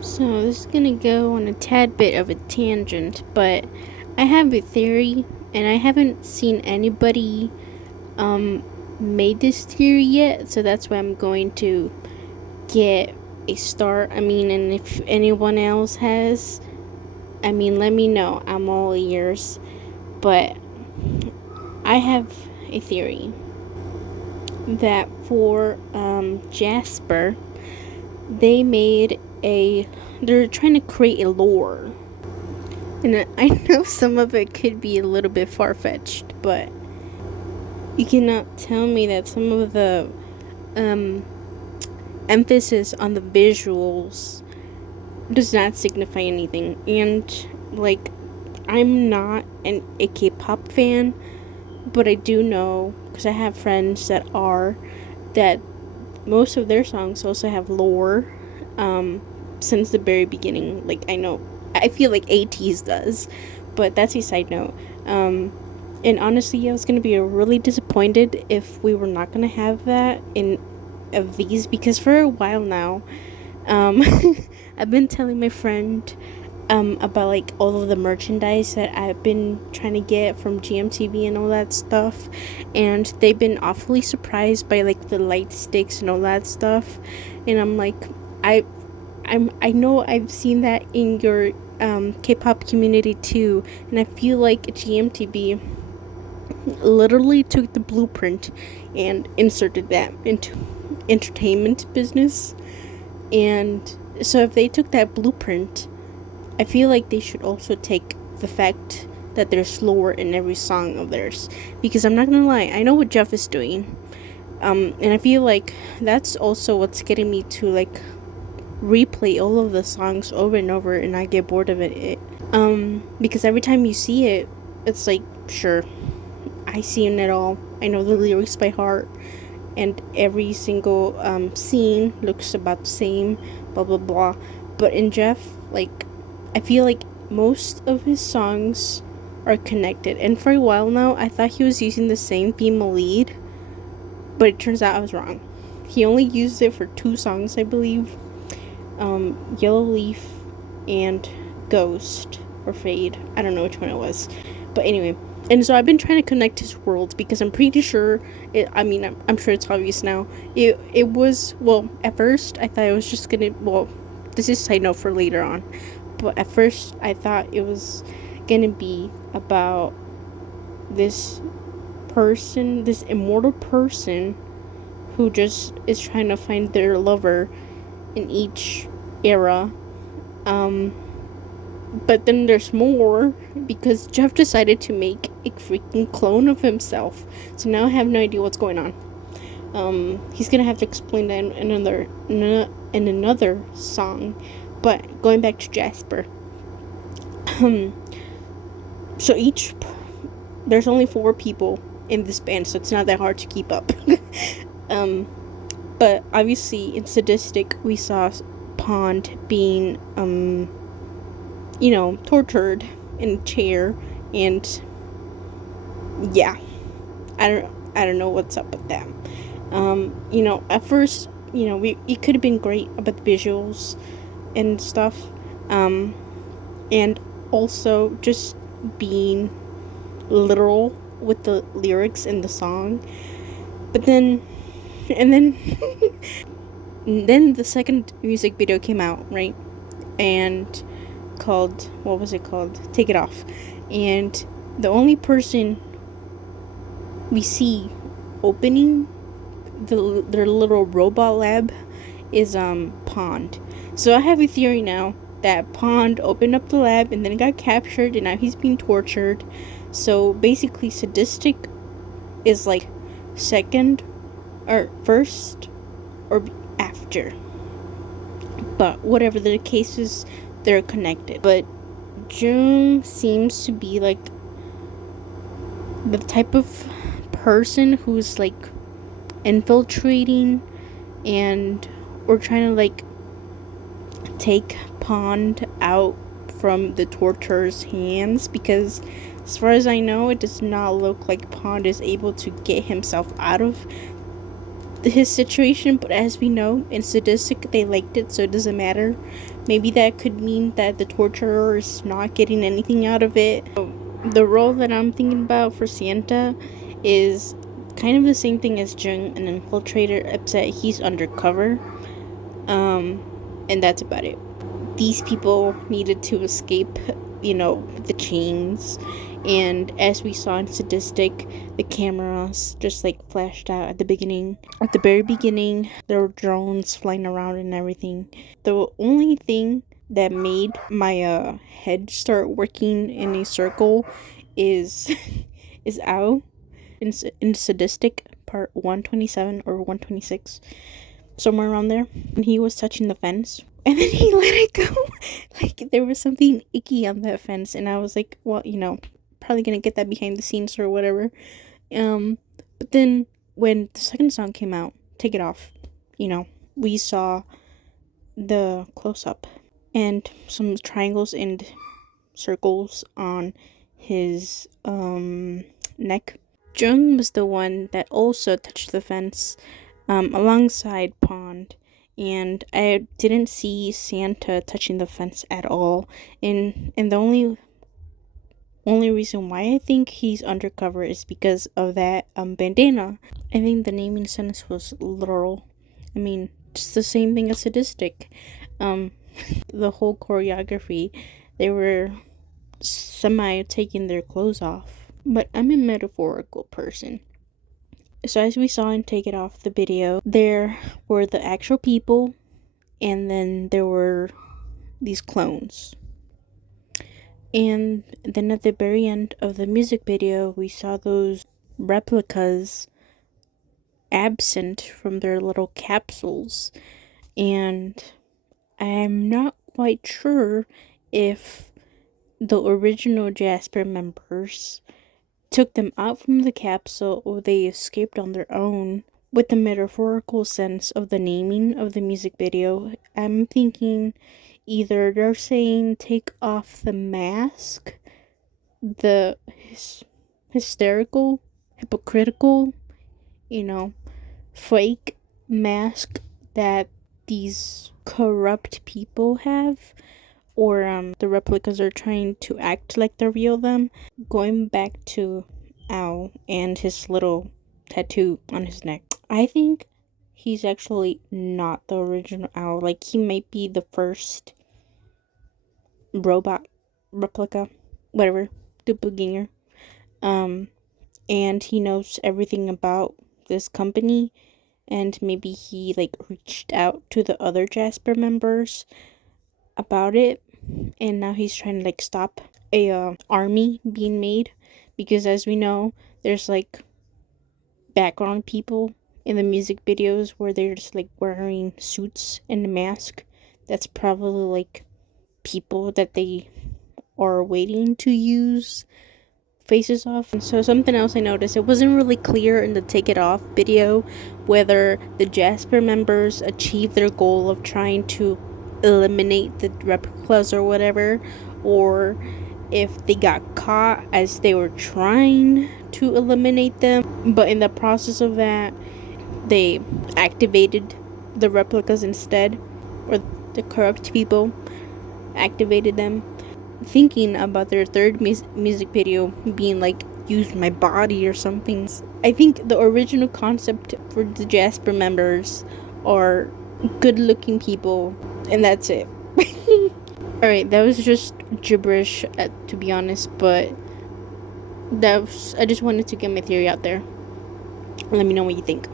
So this is gonna go on a tad bit of a tangent, but I have a theory, and I haven't seen anybody um made this theory yet, so that's why I'm going to get a start. I mean, and if anyone else has, I mean, let me know. I'm all ears. But I have a theory that for Jasper, they made a. They're trying to create a lore. And I know some of it could be a little bit far fetched, but you cannot tell me that some of the um, emphasis on the visuals does not signify anything. And, like, I'm not a K-pop fan, but I do know, because I have friends that are, that most of their songs also have lore since the very beginning. Like, I feel like ATEEZ does, but that's a side note. And honestly, I was gonna be really disappointed if we were not gonna have that in of these, because for a while now, um, I've been telling my friend about like all of the merchandise that I've been trying to get from GMTV and all that stuff, and they've been awfully surprised by like the light sticks and all that stuff, and I'm like, I I know I've seen that in your K-pop community too, and I feel like GMTV literally took the blueprint and inserted that into entertainment business. And so if they took that blueprint, I feel like they should also take the fact that there's lore in every song of theirs. Because I'm not gonna lie, I know what Jeff is doing. And I feel like that's also what's getting me to like replay all of the songs over and over and not get bored of it. Because every time you see it, it's like, sure, I seen it all. I know the lyrics by heart, and every single scene looks about the same, blah blah blah. But in Jeff, like, I feel like most of his songs are connected, and for a while now, I thought he was using the same female lead, but it turns out I was wrong. He only used it for 2 songs, I believe. Yellow Leaf and Ghost or Fade. I don't know which one it was, but anyway. And so I've been trying to connect his worlds, because I'm pretty sure it. I mean, I'm sure it's obvious now. It was, well, at first I thought it was just gonna. Well, this is a side note for later on, but at first I thought it was gonna be about this person, this immortal person, who just is trying to find their lover in each era. Um, but then there's more, because Jeff decided to make a freaking clone of himself. So now I have no idea what's going on. He's gonna have to explain that in another song. But going back to Jasper, so there's only 4 people in this band, so it's not that hard to keep up. um, but obviously in Sadistic, we saw Pond being tortured in a chair, and yeah, I don't know what's up with that. At first, it could have been great about the visuals and stuff, and also just being literal with the lyrics in the song. But then, and then, and then the second music video came out, right? And called, what was it called? Take It Off. And the only person we see opening their little robot lab is Pond. So I have a theory now that Pond opened up the lab and then got captured, and now he's being tortured. So basically, Sadistic is like second or first or after. But whatever the case is, they're connected. But Jung seems to be like the type of person who's like infiltrating and or trying to like take Pond out from the torturer's hands, because as far as I know, it does not look like Pond is able to get himself out of his situation, but as we know, in sadistic, they liked it, so it doesn't matter. Maybe that could mean that the torturer is not getting anything out of it. The role that I'm thinking about for Santa is kind of the same thing as Jung, an infiltrator, except he's undercover. And that's about it. These people needed to escape, the chains. And as we saw in Sadistic, the cameras just like flashed out at the beginning. At the very beginning, there were drones flying around and everything. The only thing that made my head start working in a circle is is Ao in Sadistic part 127 or 126, somewhere around there. And he was touching the fence and then he let it go. Like there was something icky on that fence, and I was like, well, probably gonna get that behind the scenes or whatever. But then when the second song came out, Take It Off, we saw the close up and some triangles and circles on his neck. Jung was the one that also touched the fence alongside Pond, and I didn't see Santa touching the fence at all. And the only reason why I think he's undercover is because of that bandana. I think the naming sentence was literal. I mean, it's the same thing as sadistic. The whole choreography, they were semi taking their clothes off. But I'm a metaphorical person. So as we saw in Take It Off, the video, there were the actual people, and then there were these clones. And then at the very end of the music video, we saw those replicas absent from their little capsules. And I'm not quite sure if the original Jasp.Er members took them out from the capsule or they escaped on their own. With the metaphorical sense of the naming of the music video, I'm thinking either they're saying take off the mask, the hysterical, hypocritical, fake mask that these corrupt people have, or the replicas are trying to act like the real them. Going back to Ao and his little tattoo on his neck, I think he's actually not the original Ao. Like, he might be the first robot replica, whatever, doppelganger. And he knows everything about this company, and maybe he reached out to the other Jasp.Er members about it, and now he's trying to stop a army being made, because as we know, there's background people in the music videos where they're just wearing suits and a mask. That's probably people that they are waiting to use faces off. And so something else I noticed, it wasn't really clear in the Take It Off video whether the Jasp.Er members achieved their goal of trying to eliminate the replicas or whatever, or if they got caught as they were trying to eliminate them, but in the process of that they activated the replicas instead, or the corrupt people activated them, thinking about their third music video being use my body or something. I think the original concept for the Jasp.Er members are good looking people, and that's it. Alright, that was just gibberish, to be honest, but I just wanted to get my theory out there. Let me know what you think.